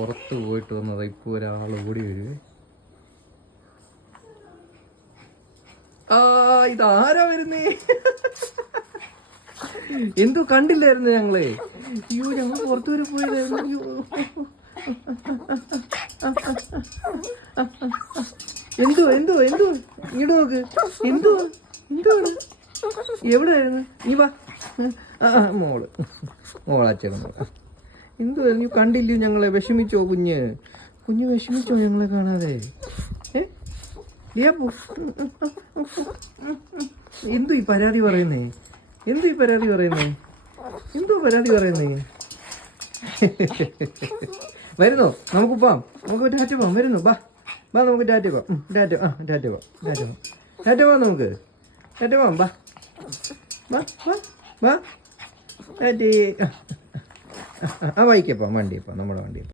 പുറത്ത് പോയിട്ട് വന്നത്. ഇപ്പോൾ ഒരാൾ ഓടി വരുവേ. ഇതാരാ വരുന്നേ? എന്തോ കണ്ടില്ലായിരുന്നു ഞങ്ങള്. അയ്യോ, ഞങ്ങൾ പുറത്തു വരെ പോയതായിരുന്നു. അയ്യോ, എന്തോ എന്തോ എന്തോ ഇങ്ങോട്ട് നോക്ക്. എന്തോ എന്തുവാണ്? എവിടെയായിരുന്നു? നീ വാ. മോളാച്ചേക്കുന്നു. എന്തോ നീ കണ്ടില്ലയോ ഞങ്ങളെ? വിഷമിച്ചോ കുഞ്ഞ്? വിഷമിച്ചോ ഞങ്ങളെ കാണാതെ? എന്തോ ഈ പരാതി പറയുന്നേ? എന്തോ പരാതി പറയുന്നേ? വരുന്നോ? നമുക്ക് പോവാം. നമുക്ക് ടാറ്റ പോവാം. വരുന്നു. ബാ നമുക്ക് ടാറ്റ പോവാം. ടാറ്റ പോവാം. നമുക്ക് ടാറ്റ പോവാം. ബാ ടാറ്റേ. വൈക്കപ്പം വണ്ടിയപ്പം നമ്മുടെ വണ്ടിയപ്പം.